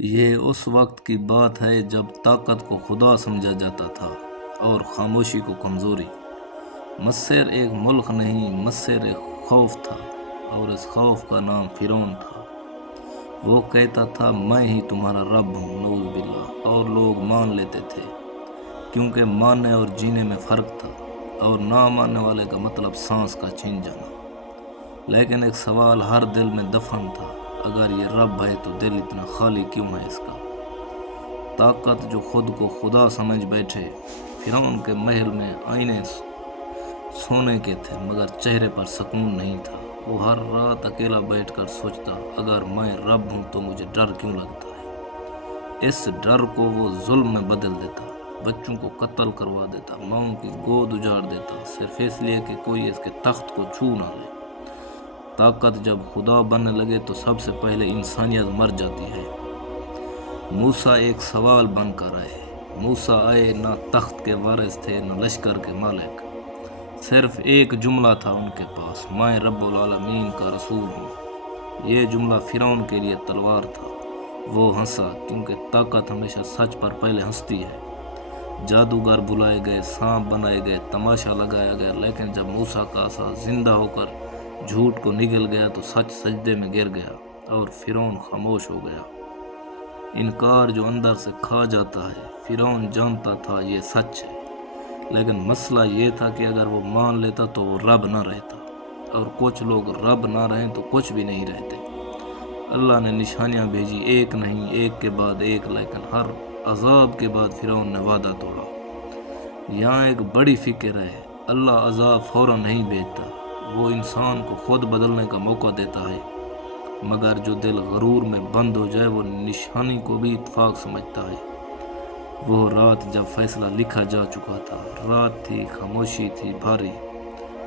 یہ اس وقت کی بات ہے جب طاقت کو خدا سمجھا جاتا تھا اور خاموشی کو کمزوری۔ مصر ایک ملک نہیں، مصر ایک خوف تھا، اور اس خوف کا نام فرعون تھا۔ وہ کہتا تھا میں ہی تمہارا رب ہوں، نعوذ باللہ، اور لوگ مان لیتے تھے کیونکہ ماننے اور جینے میں فرق تھا، اور نہ ماننے والے کا مطلب سانس کا چھن جانا۔ لیکن ایک سوال ہر دل میں دفن تھا، اگر یہ رب ہے تو دل اتنا خالی کیوں ہے اس کا؟ طاقت جو خود کو خدا سمجھ بیٹھے۔ فرعون کے محل میں آئینے سونے کے تھے مگر چہرے پر سکون نہیں تھا۔ وہ ہر رات اکیلا بیٹھ کر سوچتا، اگر میں رب ہوں تو مجھے ڈر کیوں لگتا ہے؟ اس ڈر کو وہ ظلم میں بدل دیتا، بچوں کو قتل کروا دیتا، ماؤں کی گود اجاڑ دیتا، صرف اس لیے کہ کوئی اس کے تخت کو چھو نہ لے۔ طاقت جب خدا بننے لگے تو سب سے پہلے انسانیت مر جاتی ہے۔ موسیٰ ایک سوال بن کر آئے۔ موسیٰ آئے نہ تخت کے وارث تھے نہ لشکر کے مالک، صرف ایک جملہ تھا ان کے پاس، میں رب العالمین کا رسول ہوں۔ یہ جملہ فرعون کے لیے تلوار تھا۔ وہ ہنسا کیونکہ طاقت ہمیشہ سچ پر پہلے ہنستی ہے۔ جادوگر بلائے گئے، سانپ بنائے گئے، تماشا لگایا گیا، لیکن جب موسیٰ کا عصا زندہ ہو کر جھوٹ کو نگل گیا تو سچ سجدے میں گر گیا اور فرعون خاموش ہو گیا۔ انکار جو اندر سے کھا جاتا ہے۔ فرعون جانتا تھا یہ سچ ہے، لیکن مسئلہ یہ تھا کہ اگر وہ مان لیتا تو وہ رب نہ رہتا، اور کچھ لوگ رب نہ رہیں تو کچھ بھی نہیں رہتے۔ اللہ نے نشانیاں بھیجی، ایک نہیں، ایک کے بعد ایک، لیکن ہر عذاب کے بعد فرعون نے وعدہ توڑا۔ یہاں ایک بڑی فکر ہے، اللہ عذاب فوراً نہیں بھیجتا، وہ انسان کو خود بدلنے کا موقع دیتا ہے، مگر جو دل غرور میں بند ہو جائے وہ نشانی کو بھی اتفاق سمجھتا ہے۔ وہ رات جب فیصلہ لکھا جا چکا تھا، رات تھی، خاموشی تھی بھاری۔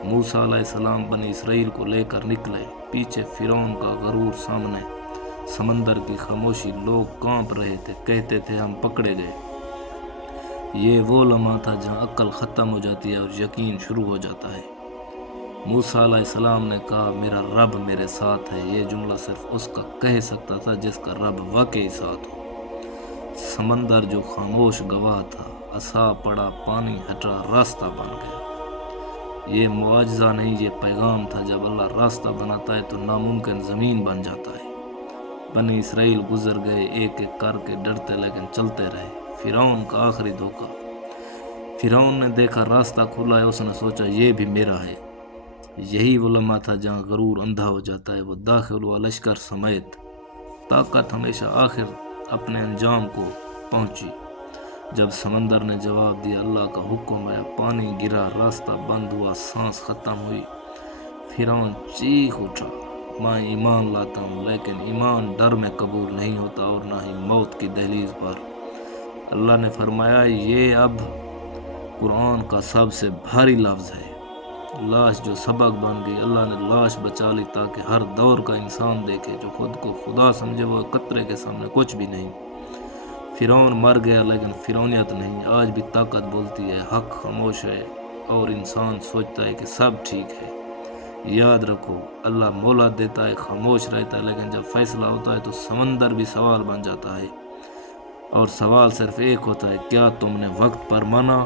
موسیٰ علیہ السلام بنی اسرائیل کو لے کر نکلے، پیچھے فرعون کا غرور، سامنے سمندر کی خاموشی۔ لوگ کانپ رہے تھے، کہتے تھے ہم پکڑے گئے۔ یہ وہ لمحہ تھا جہاں عقل ختم ہو جاتی ہے اور یقین شروع ہو جاتا ہے۔ موسیٰ علیہ السلام نے کہا میرا رب میرے ساتھ ہے۔ یہ جملہ صرف اس کا کہہ سکتا تھا جس کا رب واقعی ساتھ ہو۔ سمندر جو خاموش گواہ تھا، عصا پڑا، پانی ہٹا، راستہ بن گیا۔ یہ معجزہ نہیں، یہ پیغام تھا، جب اللہ راستہ بناتا ہے تو ناممکن زمین بن جاتا ہے۔ بنی اسرائیل گزر گئے، ایک ایک کر کے ڈرتے لیکن چلتے رہے۔ فرعون کا آخری دھوکہ۔ فرعون نے دیکھا راستہ کھلا ہے، اس نے سوچا یہ بھی میرا ہے۔ یہی وہ لمحہ تھا جہاں غرور اندھا ہو جاتا ہے۔ وہ داخل ہوا لشکر سمیت۔ طاقت ہمیشہ آخر اپنے انجام کو پہنچی۔ جب سمندر نے جواب دیا، اللہ کا حکم آیا، پانی گرا، راستہ بند ہوا، سانس ختم ہوئی۔ فرعون چیخ اٹھا، میں ایمان لاتا ہوں، لیکن ایمان ڈر میں قبول نہیں ہوتا اور نہ ہی موت کی دہلیز پر۔ اللہ نے فرمایا یہ اب قرآن کا سب سے بھاری لفظ ہے۔ لاش جو سبق بن گئی۔ اللہ نے لاش بچا لی تاکہ ہر دور کا انسان دیکھے، جو خود کو خدا سمجھے وہ قطرے کے سامنے کچھ بھی نہیں۔ فرعون مر گیا لیکن فرعونیت نہیں۔ آج بھی طاقت بولتی ہے، حق خاموش ہے، اور انسان سوچتا ہے کہ سب ٹھیک ہے۔ یاد رکھو، اللہ مہلت دیتا ہے، خاموش رہتا ہے، لیکن جب فیصلہ ہوتا ہے تو سمندر بھی سوال بن جاتا ہے، اور سوال صرف ایک ہوتا ہے، کیا تم نے وقت پر مانا؟